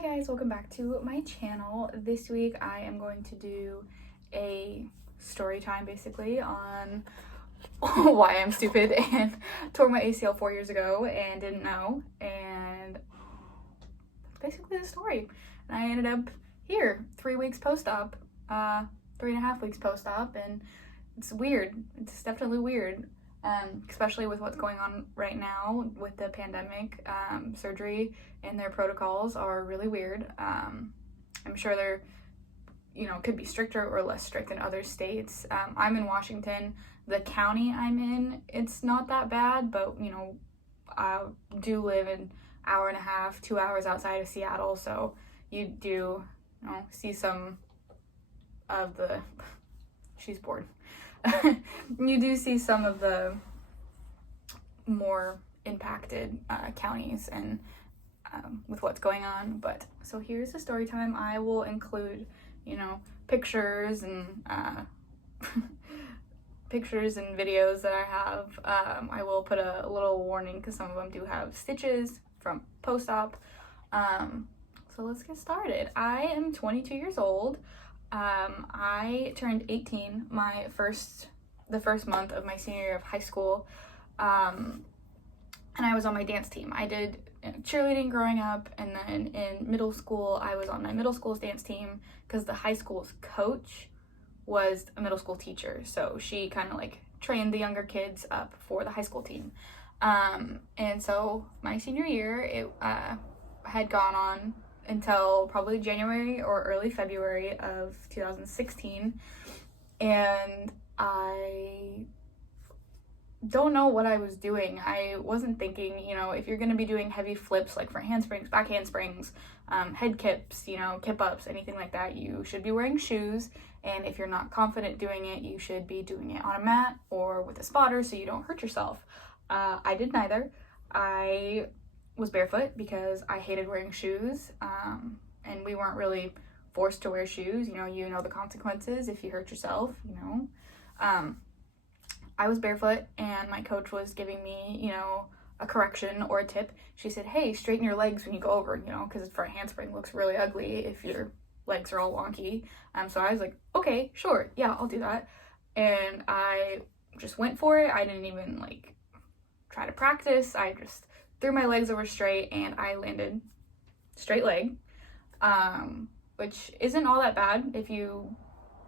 Hi guys, welcome back to my channel. This week I am going to do a story time basically on why I'm stupid and tore my ACL 4 years ago and didn't know, and that's basically the story. And I ended up here 3 weeks post-op, 3.5 weeks post-op, and it's weird. It's definitely weird. Especially with what's going on right now with the pandemic. Surgery and their protocols are really weird. I'm sure they're, could be stricter or less strict in other states. I'm in Washington. The county I'm in, it's not that bad, but, I do live an hour and a half, 2 hours outside of Seattle, so you do, see some of the, she's bored. You do see some of the more impacted counties and with what's going on. But so here's the story time. I will include, pictures and pictures and videos that I have. I will put a little warning because some of them do have stitches from post-op. So let's get started. I am 22 years old. I turned 18 the first month of my senior year of high school, and I was on my dance team. I did cheerleading growing up, and then in middle school I was on my middle school's dance team because the high school's coach was a middle school teacher, so she kind of like trained the younger kids up for the high school team. And so my senior year, it had gone on until probably January or early February of 2016, and I don't know what I was doing. I wasn't thinking, if you're going to be doing heavy flips like for handsprings, back handsprings, head kips, kip ups, anything like that, you should be wearing shoes, and if you're not confident doing it, you should be doing it on a mat or with a spotter so you don't hurt yourself. I did neither. I was barefoot because I hated wearing shoes, and we weren't really forced to wear shoes. You know the consequences if you hurt yourself. I was barefoot, and my coach was giving me, a correction or a tip. She said, hey, straighten your legs when you go over, because for a handspring, it looks really ugly if your legs are all wonky. So I was like, okay, sure, yeah, I'll do that. And I just went for it. I didn't even try to practice. I just threw my legs over straight, and I landed straight leg, which isn't all that bad if you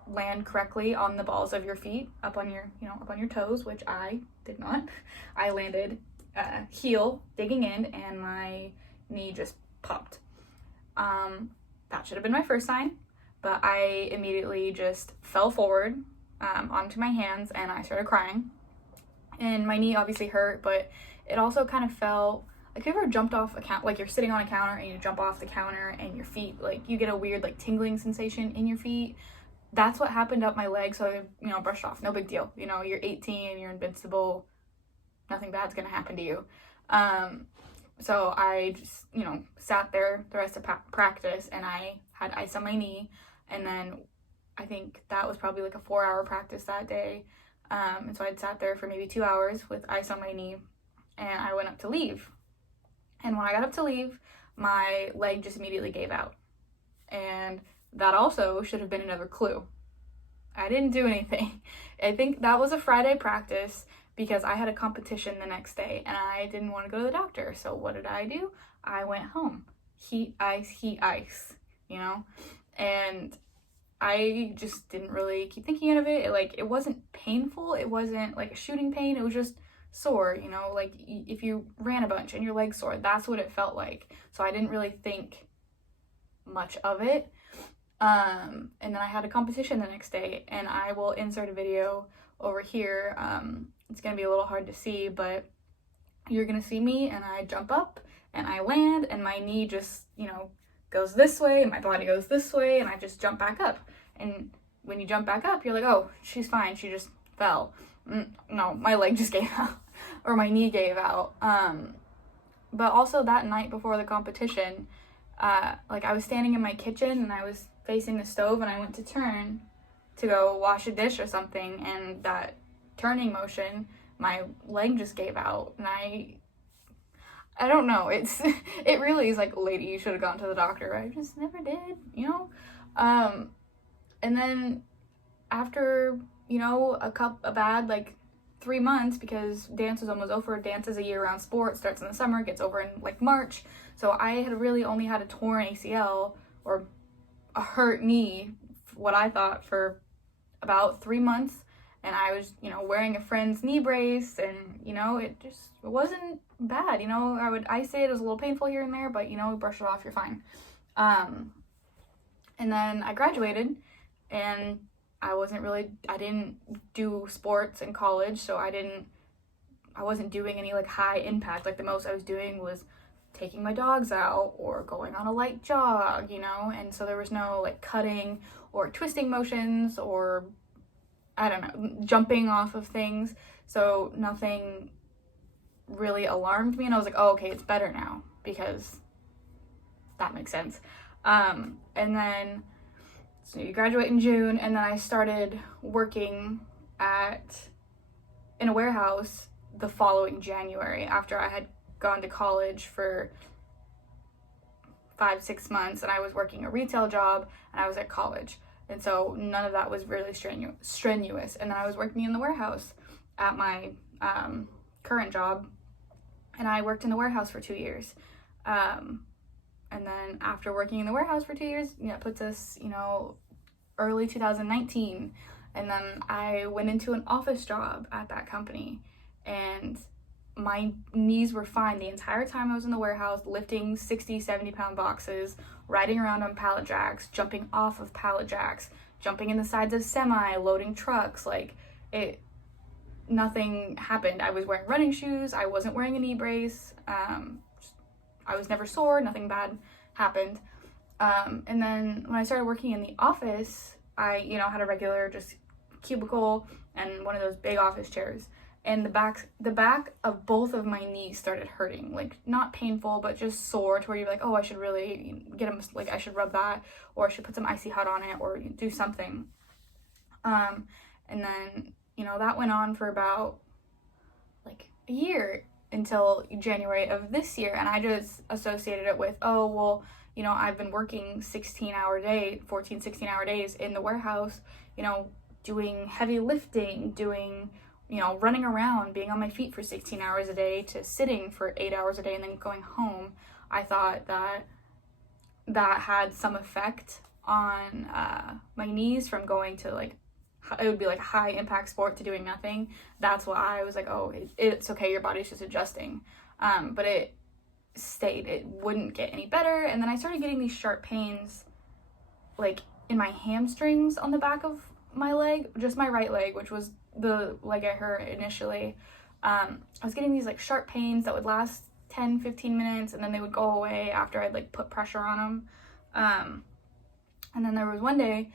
land correctly on the balls of your feet, up on your toes, which I did not. I landed heel digging in, and my knee just popped. That should have been my first sign, but I immediately just fell forward onto my hands, and I started crying. And my knee obviously hurt, but it also kind of felt like, have you ever jumped off a counter, like you're sitting on a counter and you jump off the counter and your feet, you get a weird tingling sensation in your feet? That's what happened up my leg, so I, brushed off. No big deal. You're 18, you're invincible. Nothing bad's gonna happen to you. So I just, sat there the rest of practice, and I had ice on my knee, and then I think that was probably a 4-hour practice that day. And so I'd sat there for maybe 2 hours with ice on my knee, and I went up to leave. And when I got up to leave, my leg just immediately gave out. And that also should have been another clue. I didn't do anything. I think that was a Friday practice because I had a competition the next day, and I didn't want to go to the doctor. So what did I do? I went home. Heat, ice, and I just didn't really keep thinking of it. It wasn't painful. It wasn't a shooting pain. It was just sore, if you ran a bunch and your leg's sore, that's what it felt like. So I didn't really think much of it. And then I had a competition the next day, and I will insert a video over here. It's gonna be a little hard to see, but you're gonna see me, and I jump up and I land, and my knee just, goes this way, and my body goes this way, and I just jump back up. And when you jump back up, you're like, oh, she's fine, she just fell. No, my leg just gave out, or my knee gave out. But also that night before the competition, I was standing in my kitchen, and I was facing the stove, and I went to turn to go wash a dish or something, and that turning motion, my leg just gave out, and I don't know. It really is like, lady, you should have gone to the doctor. I just never did, you know? And then after, you know, a bad like 3 months, because dance is almost over. Dance is a year-round sport, starts in the summer, gets over in like March. So I had really only had a torn ACL or a hurt knee, what I thought, for about 3 months. And I was, you know, wearing a friend's knee brace, and, you know, it wasn't bad. You know, I would ice it. It was a little painful here and there, but, you know, brush it off, you're fine. And then I graduated, and I didn't do sports in college, so I wasn't doing any like high impact. Like the most I was doing was taking my dogs out or going on a light jog, you know, and so there was no like cutting or twisting motions or, I don't know, jumping off of things. So nothing really alarmed me, and I was like, oh, okay, it's better now, because that makes sense. And then, so you graduate in June, and then I started working in a warehouse the following January, after I had gone to college for 5-6 months, and I was working a retail job, and I was at college. And so none of that was really strenuous. And then I was working in the warehouse at my current job, and I worked in the warehouse for 2 years. And then after working in the warehouse for 2 years, you know, it puts us, you know, early 2019. And then I went into an office job at that company, and my knees were fine the entire time I was in the warehouse, lifting 60-70 pound boxes, riding around on pallet jacks, jumping off of pallet jacks, jumping in the sides of semi, loading trucks. Like, nothing happened. I was wearing running shoes. I wasn't wearing a knee brace. I was never sore. Nothing bad happened. And then when I started working in the office, I, you know, had a regular just cubicle and one of those big office chairs. And the back of both of my knees started hurting, like not painful, but just sore, to where you're like, oh, I should really I should rub that, or I should put some icy hot on it, or do something. And then, you know, that went on for about like a year, until January of this year. And I just associated it with, oh, well, you know, I've been working 16-hour days in the warehouse, you know, doing heavy lifting, doing, you know, running around, being on my feet for 16 hours a day, to sitting for 8 hours a day and then going home. I thought that had some effect on my knees, from going to like, it would be like a high impact sport, to doing nothing. That's why I was like, oh, it's okay, your body's just adjusting. But it wouldn't get any better. And then I started getting these sharp pains, like in my hamstrings on the back of my leg, just my right leg, which was the leg I hurt initially. I was getting these like sharp pains that would last 10-15 minutes, and then they would go away after I'd like put pressure on them. And then there was one day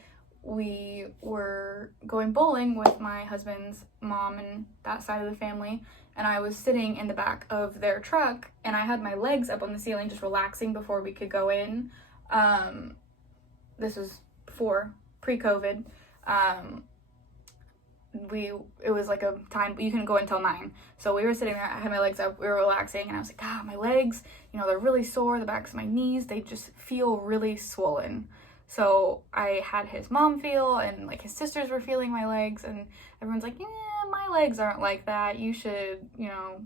we were going bowling with my husband's mom and that side of the family, and I was sitting in the back of their truck, and I had my legs up on the ceiling just relaxing before we could go in. This was before, pre-COVID. It was like a time you couldn't go until 9, so we were sitting there. I had my legs up, we were relaxing, and I was like, God, my legs, you know, they're really sore. The backs of my knees, they just feel really swollen. So I had his mom feel, and like his sisters were feeling my legs, and everyone's like, yeah, my legs aren't like that. You should, you know,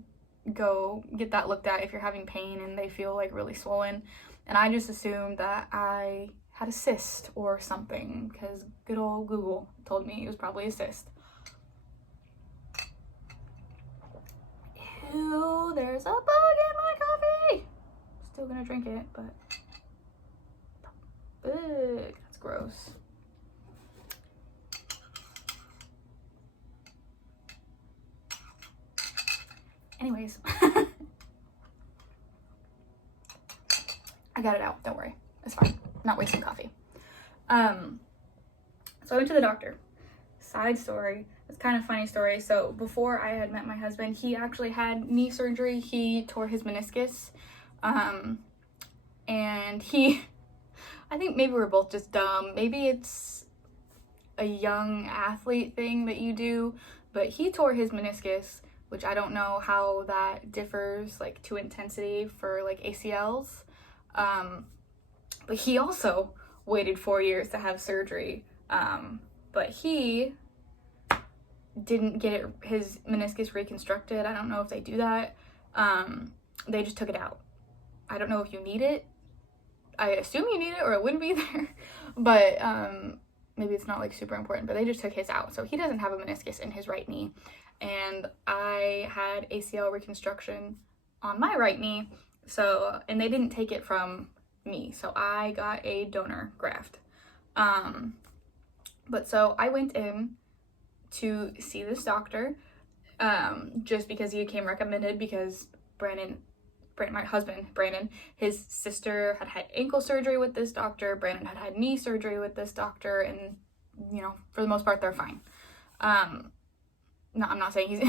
go get that looked at if you're having pain and they feel like really swollen. And I just assumed that I had a cyst or something, because good old Google told me it was probably a cyst. Ew, there's a bug in my coffee. Still gonna drink it, but ugh, that's gross. Anyways, I got it out. Don't worry, it's fine. I'm not wasting coffee. So I went to the doctor. Side story. It's kind of funny story. So before I had met my husband, he actually had knee surgery. He tore his meniscus, and I think maybe we're both just dumb. Maybe it's a young athlete thing that you do, but he tore his meniscus which I don't know how that differs like to intensity for like ACLs. But he also waited 4 years to have surgery. But he didn't get his meniscus reconstructed. I don't know if they do that. They just took it out. I don't know if you need it. I assume you need it or it wouldn't be there. But maybe it's not like super important, but they just took his out. So he doesn't have a meniscus in his right knee. And I had ACL reconstruction on my right knee. So, and they didn't take it from me. So I got a donor graft. But so I went in to see this doctor, just because he came recommended, because my husband, Brandon, his sister had ankle surgery with this doctor. Brandon had knee surgery with this doctor, and, you know, for the most part, they're fine. No, I'm not saying he's,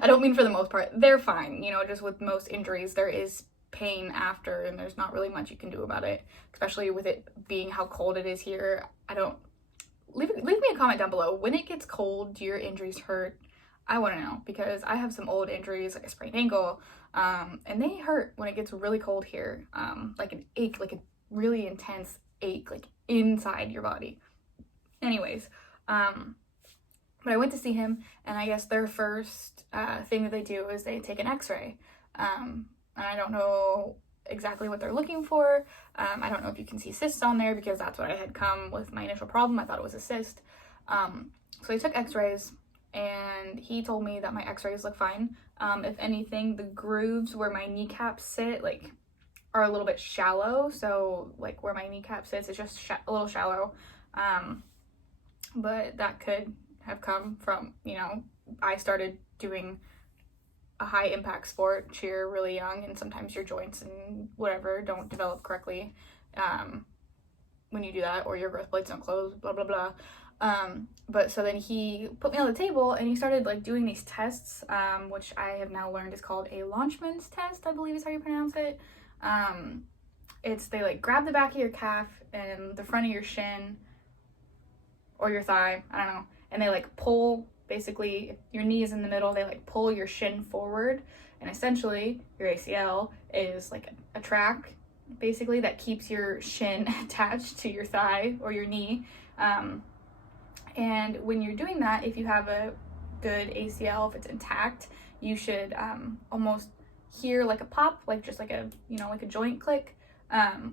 I don't mean for the most part, they're fine. You know, just with most injuries, there is pain after, and there's not really much you can do about it, especially with it being how cold it is here. Leave me a comment down below. When it gets cold, do your injuries hurt? I want to know, because I have some old injuries, like a sprained ankle, and they hurt when it gets really cold here, like an ache, like a really intense ache, like inside your body. Anyways, but I went to see him, and I guess their first thing that they do is they take an x-ray, and I don't know exactly what they're looking for. I don't know if you can see cysts on there, because that's what I had come with my initial problem. I thought it was a cyst. So I took x-rays, and he told me that my x-rays look fine. If anything, the grooves where my kneecap sit, like, are a little bit shallow. So, like, where my kneecap sits is just a little shallow. But that could have come from, you know, I started doing a high impact sport, cheer, really young, and sometimes your joints and whatever don't develop correctly when you do that, or your growth plates don't close, blah blah blah. But so then he put me on the table, and he started like doing these tests, which I have now learned is called a Launchman's test, I believe is how you pronounce it. They like grab the back of your calf and the front of your shin or your thigh, I don't know, and they like pull, basically, if your knee is in the middle, they like pull your shin forward, and essentially your ACL is like a track, basically, that keeps your shin attached to your thigh or your knee. And when you're doing that, if you have a good ACL, if it's intact, you should almost hear like a pop, like just like a, you know, like a joint click,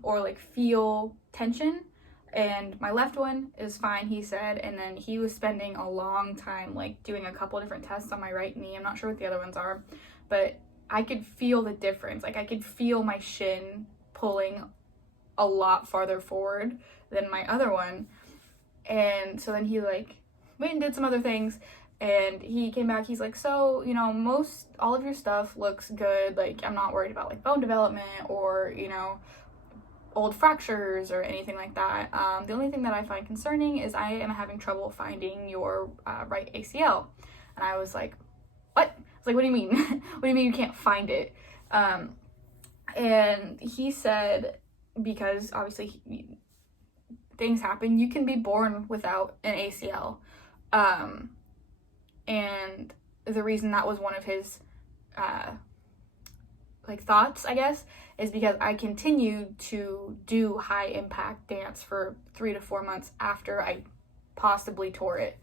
or like feel tension. And my left one is fine, he said, and then he was spending a long time like doing a couple different tests on my right knee. I'm not sure what the other ones are, but I could feel the difference. Like I could feel my shin pulling a lot farther forward than my other one. And so then he like went and did some other things, and he came back, he's like, so, you know, all of your stuff looks good. Like, I'm not worried about like bone development or, you know, old fractures or anything like that. The only thing that I find concerning is I am having trouble finding your right ACL. And I was like, what? I was like, what do you mean? What do you mean you can't find it? And he said, because obviously things happen, you can be born without an ACL. And the reason that was one of his like thoughts, I guess, is because I continued to do high impact dance for 3 to 4 months after I possibly tore it.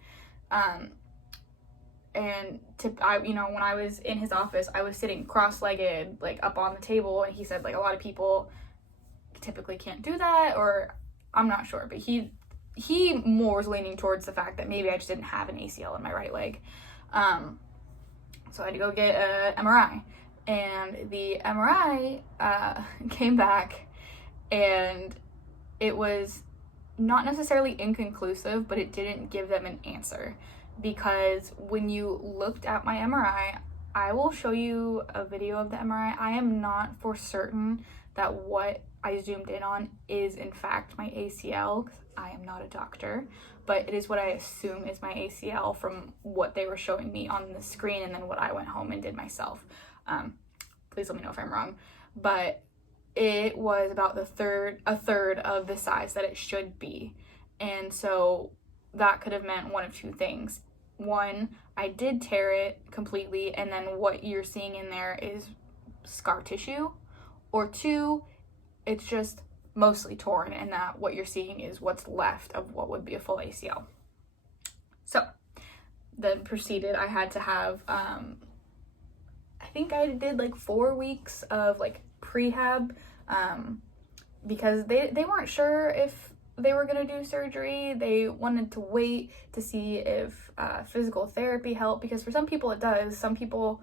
You know, when I was in his office, I was sitting cross-legged, like up on the table, and he said like a lot of people typically can't do that, or I'm not sure, but he more was leaning towards the fact that maybe I just didn't have an ACL in my right leg. So I had to go get an MRI. And the MRI came back, and it was not necessarily inconclusive, but it didn't give them an answer. Because when you looked at my MRI, I will show you a video of the MRI. I am not for certain that what I zoomed in on is in fact my ACL. I am not a doctor, but it is what I assume is my ACL from what they were showing me on the screen, and then what I went home and did myself. Please let me know if I'm wrong, but it was about a third of the size that it should be. And so that could have meant one of two things. One, I did tear it completely, and then what you're seeing in there is scar tissue, or 2, it's just mostly torn, and that what you're seeing is what's left of what would be a full ACL. So then proceeded, I had to have, I think I did like 4 weeks of like prehab, because they weren't sure if they were going to do surgery. They wanted to wait to see if physical therapy helped, because for some people it does. Some people,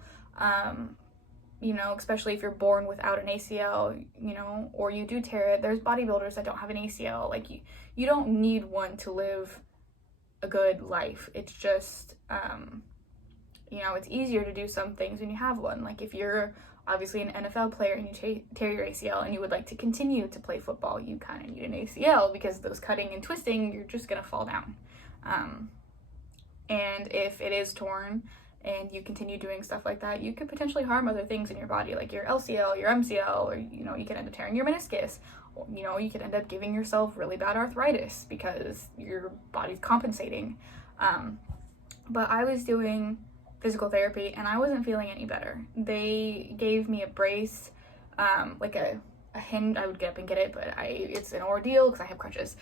you know, especially if you're born without an ACL, you know, or you do tear it, there's bodybuilders that don't have an ACL. Like, you don't need one to live a good life. It's just, you know, it's easier to do some things when you have one. Like, if you're obviously an NFL player and you tear your ACL and you would like to continue to play football, you kind of need an ACL, because those cutting and twisting, you're just going to fall down. And if it is torn and you continue doing stuff like that, you could potentially harm other things in your body, like your LCL, your MCL, or, you know, you could end up tearing your meniscus. Or, you know, you could end up giving yourself really bad arthritis because your body's compensating. But I was doing physical therapy and I wasn't feeling any better. They gave me a brace, like a hinge. I would get up and get it, but it's an ordeal because I have crutches.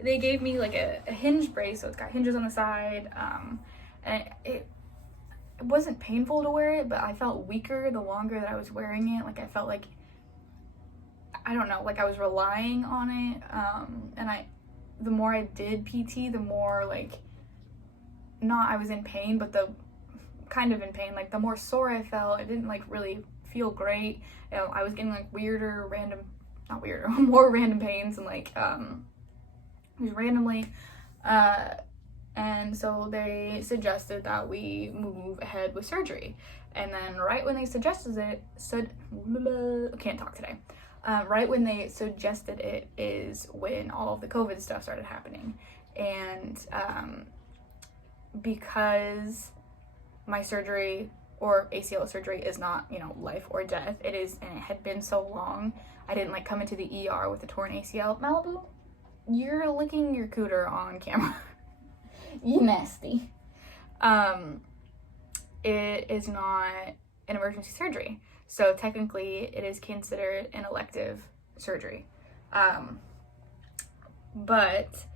They gave me like a hinge brace, so it's got hinges on the side, and it wasn't painful to wear it, but I felt weaker the longer that I was wearing it. Like, I felt like, I don't know, like I was relying on it, and the more I did PT, the more, like, not I was in pain, but the kind of in pain, like the more sore I felt. It didn't like really feel great. You know, I was getting like more random pains, and like just randomly, and so they suggested that we move ahead with surgery. And then right when they suggested it, can't talk today. Right when they suggested it is when all of the COVID stuff started happening. And because my surgery, or ACL surgery, is not, you know, life or death, it is, and it had been so long, I didn't like come into the ER with a torn ACL. Malibu, you're licking your cooter on camera. You nasty. It is not an emergency surgery, so technically it is considered an elective surgery. But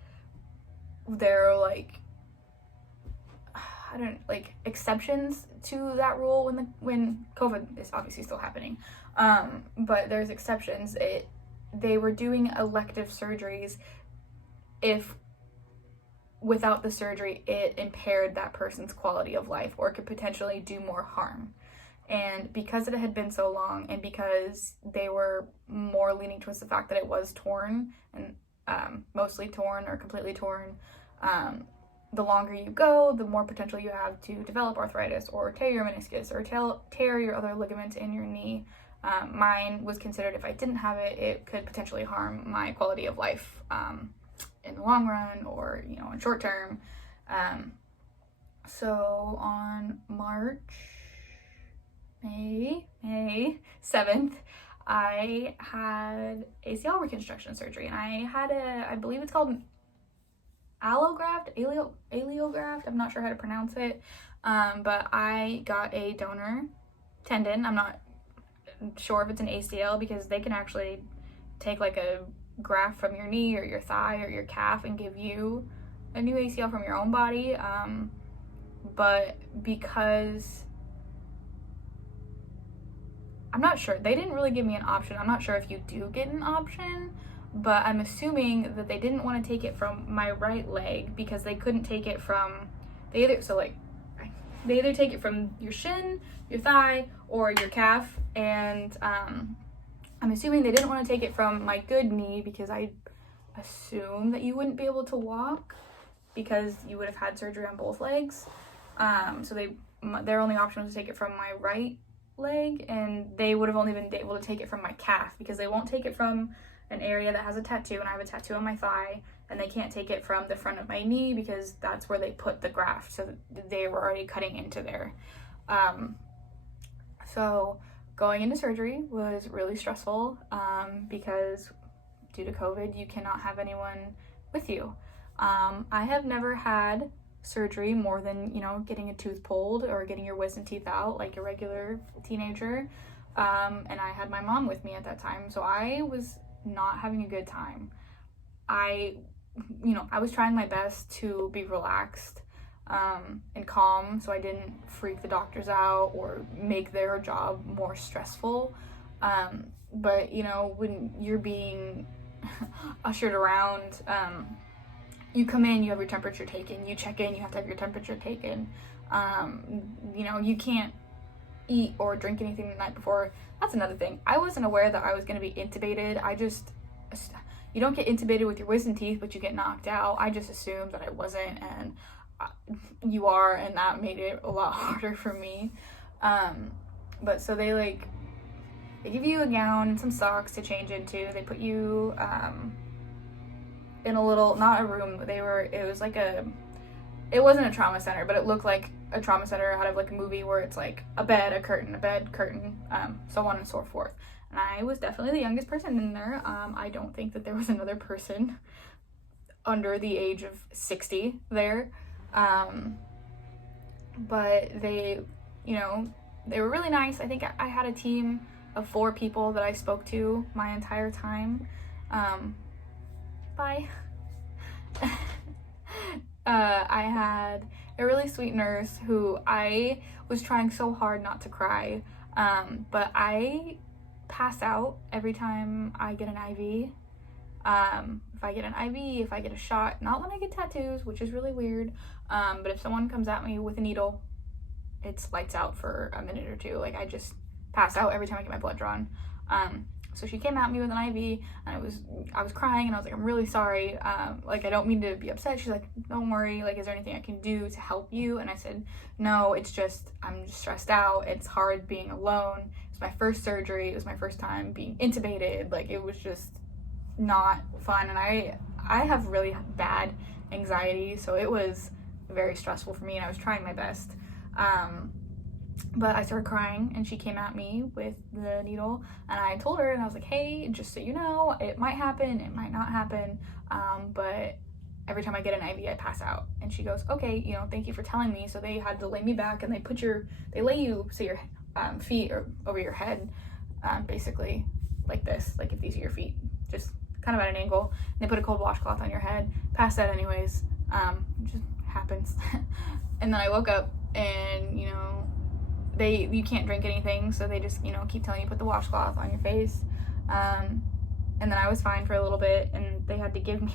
there are like, exceptions to that rule when COVID is obviously still happening. But there's exceptions. They were doing elective surgeries if without the surgery it impaired that person's quality of life or could potentially do more harm. And because it had been so long, and because they were more leaning towards the fact that it was torn, and mostly torn or completely torn, the longer you go, the more potential you have to develop arthritis or tear your meniscus or tear your other ligaments in your knee. Mine was considered, if I didn't have it, it could potentially harm my quality of life in the long run, or, you know, in short term. So on May 7th, I had ACL reconstruction surgery, and I had I believe it's called allograft, I'm not sure how to pronounce it, but I got a donor tendon. I'm not sure if it's an ACL, because they can actually take like a graft from your knee or your thigh or your calf and give you a new ACL from your own body, but because I'm not sure, they didn't really give me an option. I'm not sure if you do get an option, but I'm assuming that they didn't want to take it from my right leg, because they couldn't take it from, they either take it from your shin, your thigh, or your calf. And I'm assuming they didn't want to take it from my good knee, because I assume that you wouldn't be able to walk because you would have had surgery on both legs. So their only option was to take it from my right leg, and they would have only been able to take it from my calf, because they won't take it from an area that has a tattoo, and I have a tattoo on my thigh, and they can't take it from the front of my knee, because that's where they put the graft, so they were already cutting into there. So going into surgery was really stressful, because due to COVID, you cannot have anyone with you. I have never had surgery more than, getting a tooth pulled or getting your wisdom teeth out like a regular teenager. And I had my mom with me at that time, so I was not having a good time. I was trying my best to be relaxed and calm so I didn't freak the doctors out or make their job more stressful. But, when you're being ushered around, you come in, you have your temperature taken, you check in, you have to have your temperature taken. You can't eat or drink anything the night before. That's another thing. I wasn't aware that I was going to be intubated. You don't get intubated with your wisdom teeth, but you get knocked out. I just assumed that I wasn't, and you are, and that made it a lot harder for me. But so they give you a gown and some socks to change into. They put you in a little, not a room, it wasn't a trauma center, but it looked like a trauma center out of like a movie where it's like a bed, a curtain, so on and so forth. And I was definitely the youngest person in there. I don't think that there was another person under the age of 60 there. But they were really nice. I think I had a team of 4 people that I spoke to my entire time. Bye. I had a really sweet nurse who I was trying so hard not to cry, but I pass out every time I get an IV. If I get an IV, if I get a shot, not when I get tattoos, which is really weird, but if someone comes at me with a needle, it's lights out for a minute or two. I just pass out every time I get my blood drawn. So she came at me with an IV, and I was crying, and I was like, I'm really sorry. I don't mean to be upset. She's like, don't worry. Is there anything I can do to help you? And I said, no, I'm just stressed out. It's hard being alone. It's my first surgery. It was my first time being intubated. It was just not fun. And I have really bad anxiety, so it was very stressful for me, and I was trying my best. But I started crying, and she came at me with the needle, and I told her, and I was like, hey, just so you know, it might happen, it might not happen, but every time I get an IV, I pass out. And she goes, okay, thank you for telling me. So they had to lay me back, and they lay you so your feet are over your head, basically like this, if these are your feet, just kind of at an angle. And they put a cold washcloth on your head, passed out anyways, it just happens. And then I woke up, and you can't drink anything, so they just keep telling you put the washcloth on your face, and then I was fine for a little bit, and they had to give me,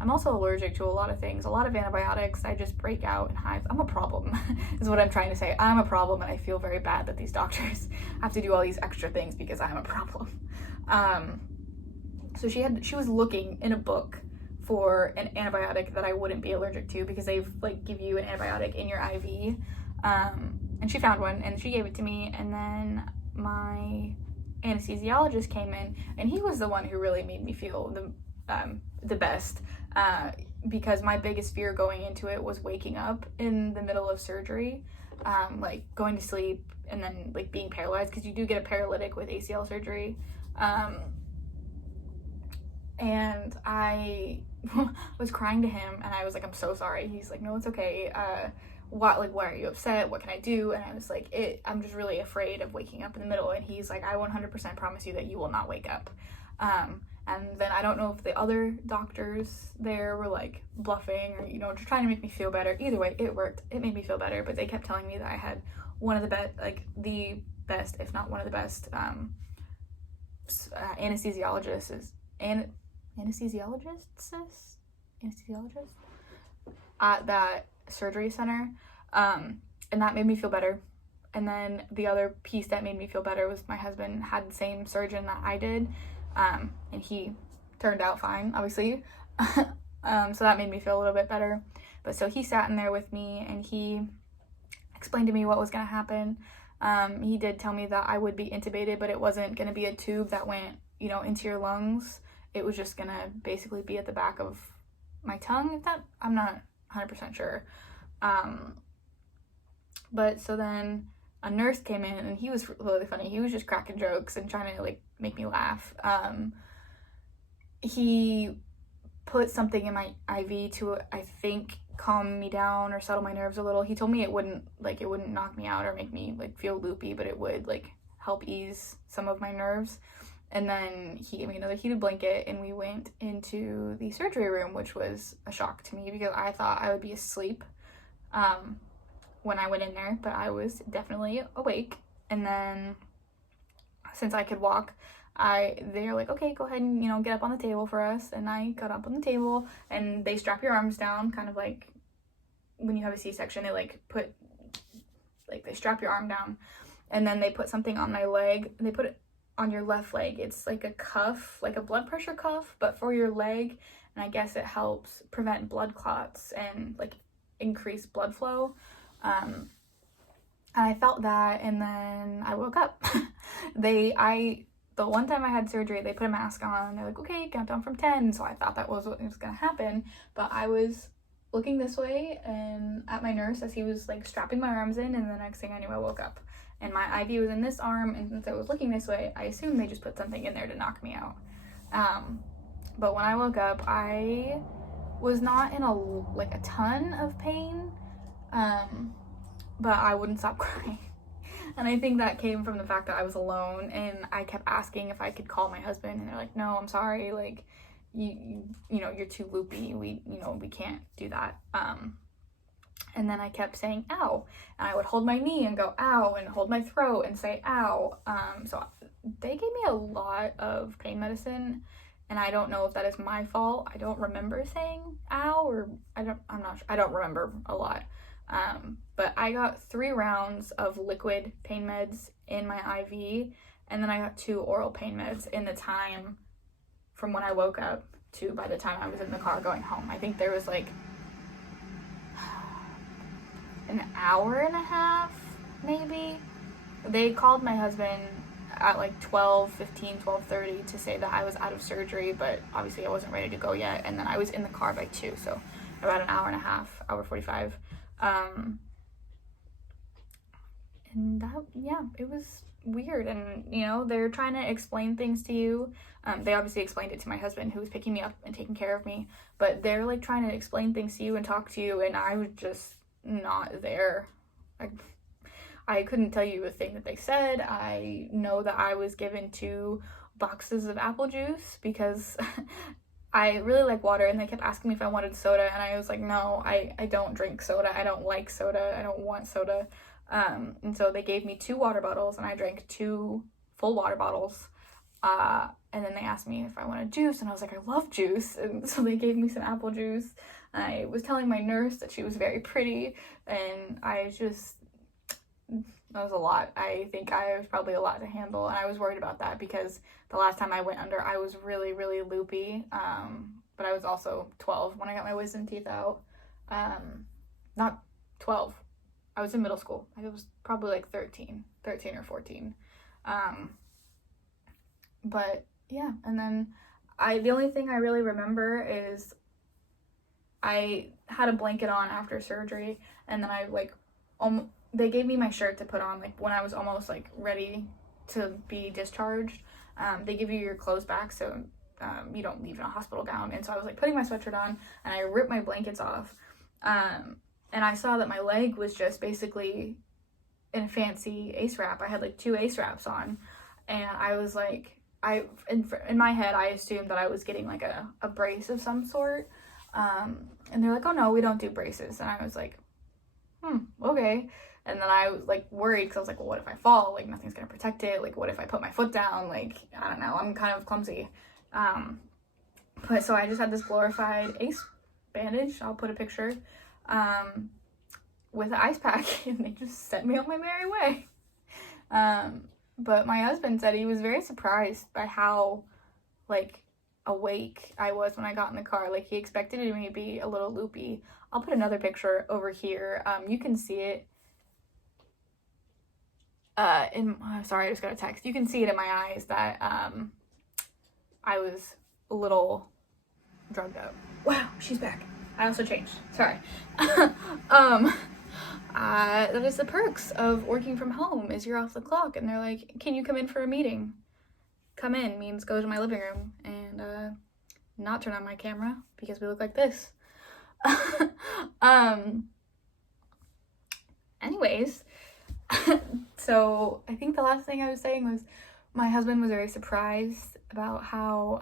I'm also allergic to a lot of things, a lot of antibiotics. I just break out in hives. I'm a problem is what I'm trying to say. I'm a problem, and I feel very bad that these doctors have to do all these extra things because I'm a problem. So she was looking in a book for an antibiotic that I wouldn't be allergic to, because they give you an antibiotic in your IV. And she found one, and she gave it to me, and then my anesthesiologist came in, and he was the one who really made me feel the best, because my biggest fear going into it was waking up in the middle of surgery, going to sleep and then being paralyzed, because you do get a paralytic with ACL surgery. And I was crying to him, and I was like, I'm so sorry. He's like, no, it's okay. Why are you upset? What can I do? And I was like, I'm just really afraid of waking up in the middle. And he's like, I 100% promise you that you will not wake up. And then I don't know if the other doctors there were bluffing or, just trying to make me feel better. Either way, it worked. It made me feel better, but they kept telling me that I had one of the best, the best, if not one of the best, anesthesiologists at that surgery center, and that made me feel better. And then the other piece that made me feel better was my husband had the same surgeon that I did, and he turned out fine, obviously. So that made me feel a little bit better. But so he sat in there with me, and he explained to me what was going to happen. He did tell me that I would be intubated, but it wasn't going to be a tube that went into your lungs. It was just going to basically be at the back of my tongue. I'm not 100% sure. But so then a nurse came in, and he was really funny. He was just cracking jokes and trying to make me laugh. He put something in my IV to, I think, calm me down or settle my nerves a little. He told me it wouldn't knock me out or make me like feel loopy, but it would like help ease some of my nerves. And then he gave me another heated blanket, and we went into the surgery room, which was a shock to me because I thought I would be asleep when I went in there, but I was definitely awake. And then since I could walk, they're like, okay, go ahead and, get up on the table for us. And I got up on the table, and they strap your arms down, kind of like when you have a C-section, they strap your arm down, and then they put something on my leg. They put it on your left leg. It's like a cuff, like a blood pressure cuff, but for your leg. And I guess it helps prevent blood clots and like increase blood flow. And I felt that, and then I woke up. The one time I had surgery, they put a mask on, and they're like, okay, count down from 10. So I thought that was what was gonna happen, but I was looking this way and at my nurse as he was like strapping my arms in, and the next thing I knew, I woke up. And my IV was in this arm, and since I was looking this way, I assumed they just put something in there to knock me out. But when I woke up, I was not in a ton of pain, but I wouldn't stop crying. And I think that came from the fact that I was alone, and I kept asking if I could call my husband, and they're like, no, I'm sorry, like, you're too loopy, we can't do that. And then I kept saying, ow, and I would hold my knee and go, ow, and hold my throat and say, ow. So they gave me a lot of pain medicine, and I don't know if that is my fault. I don't remember saying ow, or I don't remember a lot. But I got 3 rounds of liquid pain meds in my IV, and then I got 2 oral pain meds in the time from when I woke up to by the time I was in the car going home. I think there was like an hour and a half, maybe. They called my husband at like 12:30 to say that I was out of surgery, but obviously I wasn't ready to go yet. And then I was in the car by 2, so about an hour and a half, hour 45. And that, yeah, it was weird. And, they're trying to explain things to you. They obviously explained it to my husband, who was picking me up and taking care of me, but they're like trying to explain things to you and talk to you, and I was just not there. I couldn't tell you a thing that they said. I know that I was given 2 boxes of apple juice because I really like water, and they kept asking me if I wanted soda, and I was like, no, I don't drink soda. I don't like soda. I don't want soda. And so they gave me 2 water bottles, and I drank 2 full water bottles. And then they asked me if I wanted juice, and I was like, I love juice. And so they gave me some apple juice. I was telling my nurse that she was very pretty, and that was a lot. I think I was probably a lot to handle, and I was worried about that because the last time I went under, I was really, really loopy. But I was also 12 when I got my wisdom teeth out. Not 12. I was in middle school. I was probably like 13 or 14. But yeah, and then the only thing I really remember is I had a blanket on after surgery, and then they gave me my shirt to put on like when I was almost like ready to be discharged. They give you your clothes back, so you don't leave in a hospital gown. And so I was like putting my sweatshirt on, and I ripped my blankets off, and I saw that my leg was just basically in a fancy ace wrap. I had like 2 ace wraps on, and I was like, in my head I assumed that I was getting like a brace of some sort, and they're like, oh no, we don't do braces. And I was like, okay. And then I was like worried because I was like, well, what if I fall? Like, nothing's gonna protect it. Like, what if I put my foot down? Like, I don't know, I'm kind of clumsy. But so I just had this glorified ace bandage. I'll put a picture, with an ice pack, and they just sent me on my merry way. But my husband said he was very surprised by how like awake I was when I got in the car. Like, he expected me to be a little loopy. I'll put another picture over here. You can see it sorry, I just got a text. You can see it in my eyes that I was a little drugged up. Wow, she's back. I also changed. Sorry. That is the perks of working from home, is you're off the clock, and they're like, can you come in for a meeting? Come in means go to my living room, and not turn on my camera because we look like this. Anyways, so I think the last thing I was saying was my husband was very surprised about how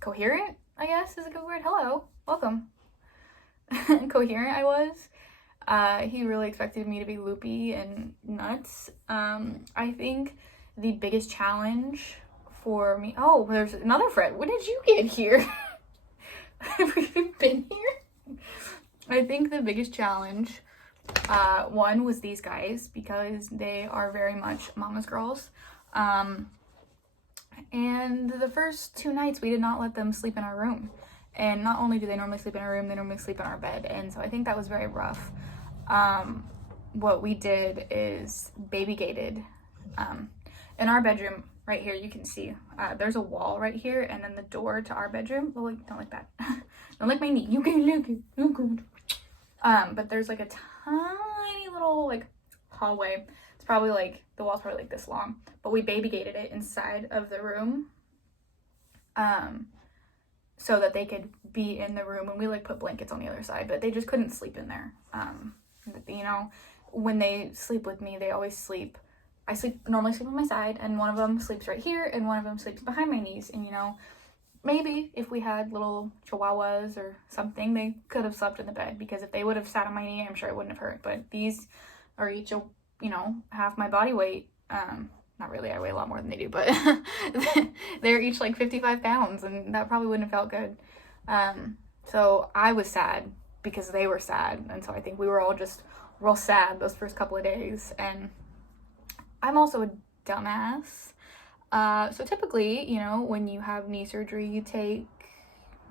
coherent, I guess is a good word. Hello, welcome. Coherent I was. He really expected me to be loopy and nuts. I think the biggest challenge for me, oh, there's another friend. When did you get here? Have we been here? I think the biggest challenge, one was these guys, because they are very much mama's girls. And the first 2 nights we did not let them sleep in our room. And not only do they normally sleep in our room, they normally sleep in our bed. And so I think that was very rough. What we did is baby gated. In our bedroom, right here, you can see, there's a wall right here, and then the door to our bedroom. Oh, don't like that. Don't like my knee. You can look it. Oh, good. But there's like a tiny little like hallway. It's probably like, the wall's probably like this long, but we baby gated it inside of the room. So that they could be in the room, and we like put blankets on the other side, but they just couldn't sleep in there. You know, when they sleep with me, they always sleep. I normally sleep on my side, and one of them sleeps right here, and one of them sleeps behind my knees. And you know, maybe if we had little chihuahuas or something, they could have slept in the bed, because if they would have sat on my knee, I'm sure it wouldn't have hurt. But these are each, you know, half my body weight. Not really, I weigh a lot more than they do, but they're each like 55 pounds, and that probably wouldn't have felt good. So I was sad because they were sad, and so I think we were all just real sad those first couple of days. And I'm also a dumbass. So typically, you know, when you have knee surgery, you take,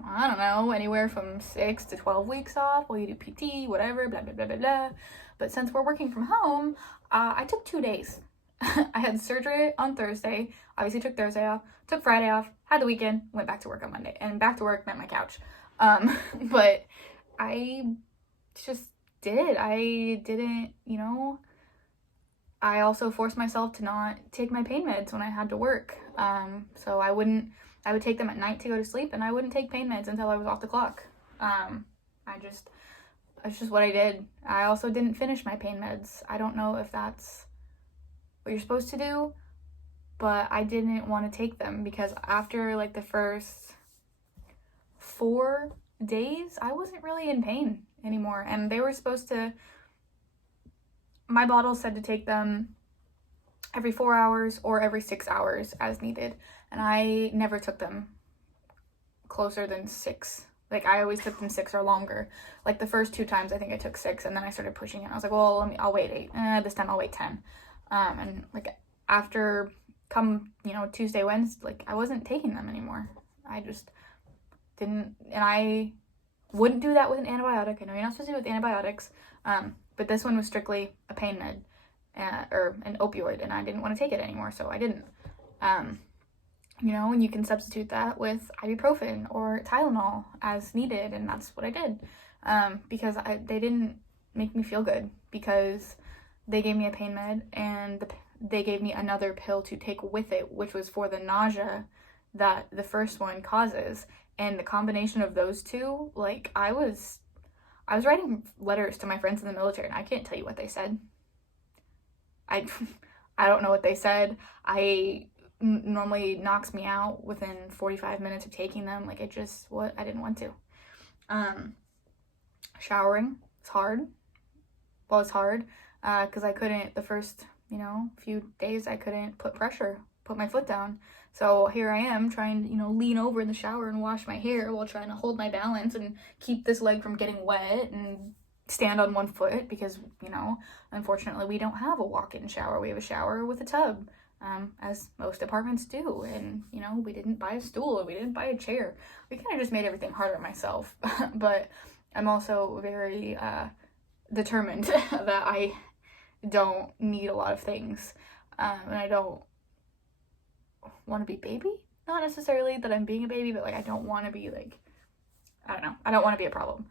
I don't know, anywhere from 6 to 12 weeks off while you do PT, whatever, blah, blah, blah, blah, blah. But since we're working from home, I took 2 days. I had surgery on Thursday, obviously took Thursday off, took Friday off, had the weekend, went back to work on Monday. And back to work meant my couch. But I just did. I didn't, you know, I also forced myself to not take my pain meds when I had to work. So I would take them at night to go to sleep, and I wouldn't take pain meds until I was off the clock. It's just what I did. I also didn't finish my pain meds. I don't know if that's what you're supposed to do, but I didn't want to take them, because after like the first 4 days, I wasn't really in pain anymore. And they were supposed to, my bottle said to take them every 4 hours or every 6 hours as needed. And I never took them closer than 6. Like, I always took them 6 or longer. Like, the first 2 times, I think I took 6, and then I started pushing it. I was like, well, I'll wait 8. This time I'll wait 10. And, like, after you know, Tuesday, Wednesday, like, I wasn't taking them anymore. I just didn't, and I wouldn't do that with an antibiotic. I know you're not supposed to do it with antibiotics, but this one was strictly a pain med, or an opioid, and I didn't want to take it anymore, so I didn't. You know, and you can substitute that with ibuprofen or Tylenol as needed, and that's what I did, because they didn't make me feel good, because they gave me a pain med, and they gave me another pill to take with it, which was for the nausea that the first one causes. And the combination of those two, like, I was writing letters to my friends in the military, and I can't tell you what they said. I don't know what they said. Normally knocks me out within 45 minutes of taking them. Like, I didn't want to. Showering, it's hard. Well, it's hard, because I couldn't, the first, you know, few days, I couldn't put my foot down. So here I am trying to, you know, lean over in the shower and wash my hair while trying to hold my balance and keep this leg from getting wet and stand on one foot, because, you know, unfortunately we don't have a walk-in shower. We have a shower with a tub, as most apartments do. And, you know, we didn't buy a stool, or we didn't buy a chair. We kind of just made everything harder on myself. But I'm also very determined that I don't need a lot of things, and I don't want to be baby. Not necessarily that I'm being a baby, but like, I don't want to be like, I don't know, I don't want to be a problem.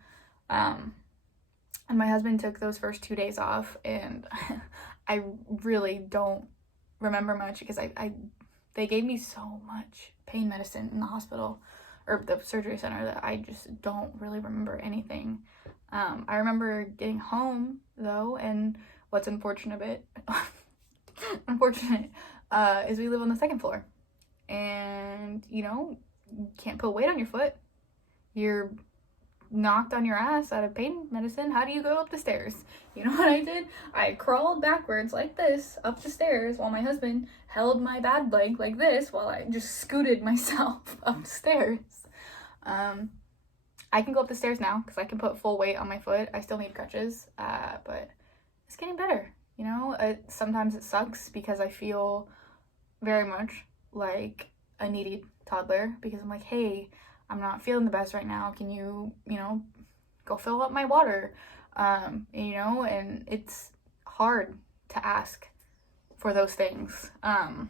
And my husband took those first 2 days off, and I really don't remember much, because they they gave me so much pain medicine in the hospital or the surgery center that I just don't really remember anything. I remember getting home though, and what's unfortunate is we live on the second floor, and you can't put weight on your foot. You're knocked on your ass out of pain medicine. How do you go up the stairs? You know what I did? I crawled backwards like this up the stairs while my husband held my bad leg like this while I just scooted myself up the stairs. I can go up the stairs now because I can put full weight on my foot. I still need crutches, but it's getting better. Sometimes it sucks because I feel very much like a needy toddler because I'm like, hey, I'm not feeling the best right now. Can you, go fill up my water? And it's hard to ask for those things. And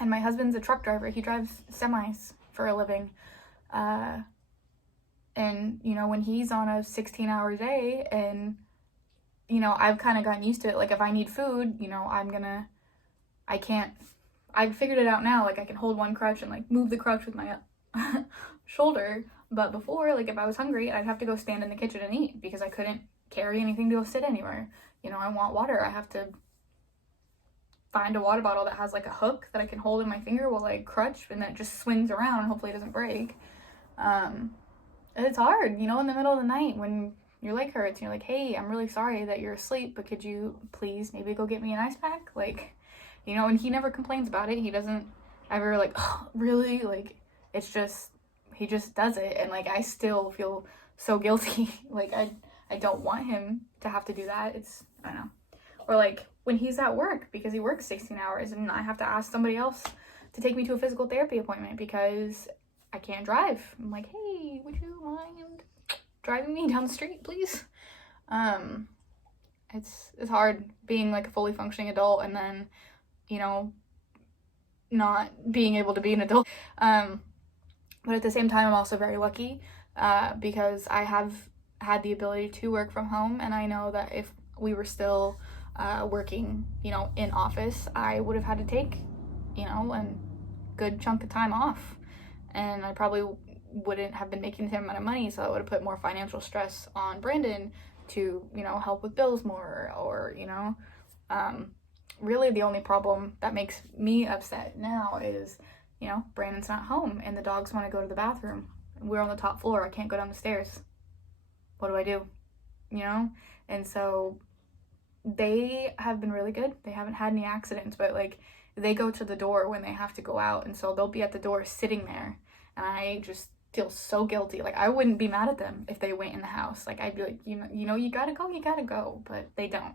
my husband's a truck driver. He drives semis for a living. And, when he's on a 16-hour day and, I've kind of gotten used to it. Like if I need food, I've figured it out now. Like I can hold one crutch and like move the crutch with my shoulder. But before, like if I was hungry, I'd have to go stand in the kitchen and eat because I couldn't carry anything to go sit anywhere. I want water. I have to find a water bottle that has like a hook that I can hold in my finger while I crutch, and then it just swings around and hopefully it doesn't break. It's hard, in the middle of the night when your leg hurts and you're like, hey, I'm really sorry that you're asleep, but could you please maybe go get me an ice pack? Like, and he never complains about it. He doesn't ever like, oh, really? Like, it's just, he just does it. And like, I still feel so guilty. Like, I don't want him to have to do that. I don't know. Or like when he's at work because he works 16 hours and I have to ask somebody else to take me to a physical therapy appointment because I can't drive. I'm like, hey, would you mind driving me down the street, please? It's hard being like a fully functioning adult and then, not being able to be an adult. But at the same time, I'm also very lucky because I have had the ability to work from home, and I know that if we were still working, in office, I would have had to take, a good chunk of time off. And I probably wouldn't have been making the same amount of money, so that would have put more financial stress on Brandon to, help with bills more, or, really the only problem that makes me upset now is, Brandon's not home and the dogs want to go to the bathroom. We're on the top floor. I can't go down the stairs. What do I do? And so they have been really good. They haven't had any accidents, but like they go to the door when they have to go out, and so they'll be at the door sitting there, and I just feel so guilty. Like I wouldn't be mad at them if they went in the house. Like I'd be like, you gotta go, but they don't.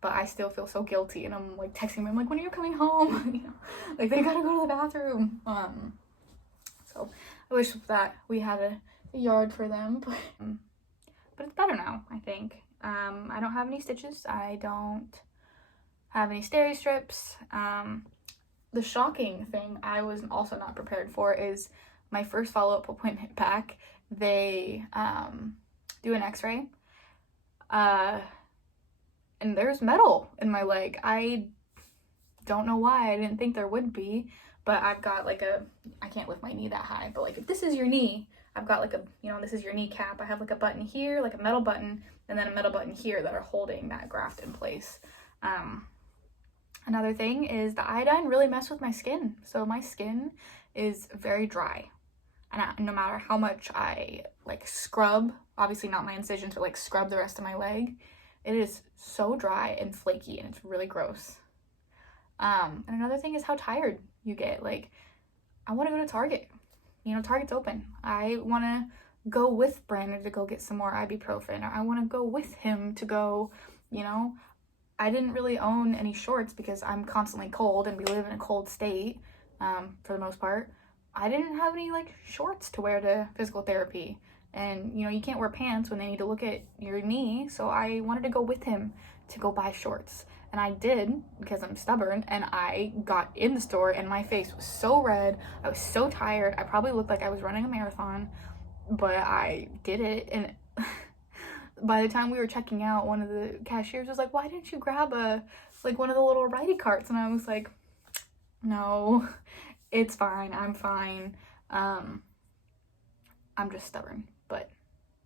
But I still feel so guilty, and I'm like texting them. I'm like, when are you coming home? Like they gotta go to the bathroom. So I wish that we had a yard for them, but it's better now, I think. I don't have any stitches. I don't have any steri strips. The shocking thing I was also not prepared for is my first follow-up appointment back. They do an x-ray. And there's metal in my leg. I don't know why. I didn't think there would be, but I've got like I can't lift my knee that high, but like if this is your knee, I've got like this is your kneecap. I have like a button here, like a metal button, and then a metal button here that are holding that graft in place. Another thing is the iodine really messed with my skin. So my skin is very dry. And no matter how much I like scrub, obviously not my incisions, but like scrub the rest of my leg, it is so dry and flaky and it's really gross. And another thing is how tired you get. Like, I want to go to Target. Target's open. I want to go with Brandon to go get some more ibuprofen. Or I want to go with him to go, I didn't really own any shorts because I'm constantly cold and we live in a cold state for the most part. I didn't have any like shorts to wear to physical therapy. And, you can't wear pants when they need to look at your knee. So I wanted to go with him to go buy shorts. And I did because I'm stubborn. And I got in the store and my face was so red. I was so tired. I probably looked like I was running a marathon. But I did it. And by the time we were checking out, one of the cashiers was like, why didn't you grab one of the little righty carts? And I was like, no. It's fine. I'm fine. I'm just stubborn, but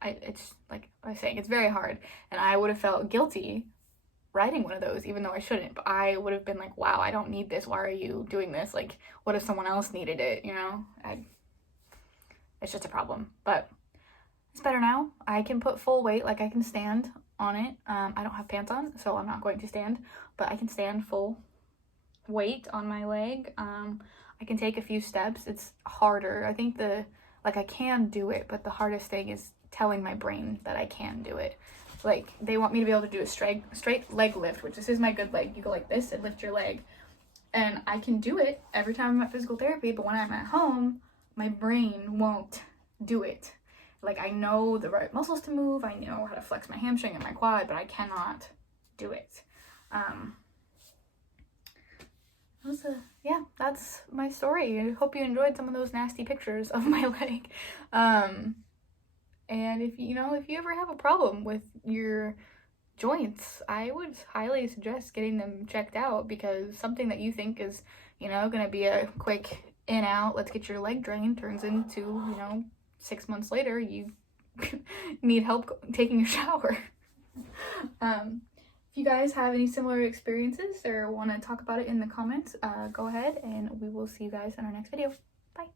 it's like I was saying, it's very hard. And I would have felt guilty writing one of those, even though I shouldn't. But I would have been like, wow, I don't need this. Why are you doing this? Like, what if someone else needed it? It's just a problem. But it's better now. I can put full weight, like I can stand on it. I don't have pants on, so I'm not going to stand, but I can stand full weight on my leg. I can take a few steps. It's harder. I think I can do it, but the hardest thing is telling my brain that I can do it. Like, they want me to be able to do a straight leg lift, which this is my good leg. You go like this and lift your leg. And I can do it every time I'm at physical therapy, but when I'm at home, my brain won't do it. Like, I know the right muscles to move, I know how to flex my hamstring and my quad, but I cannot do it. That's my story. I hope you enjoyed some of those nasty pictures of my leg. And if you ever have a problem with your joints, I would highly suggest getting them checked out, because something that you think is, gonna be a quick in out, let's get your leg drained, turns into, 6 months later, you need help taking a shower. If you guys have any similar experiences or want to talk about it in the comments, go ahead, and we will see you guys in our next video. Bye.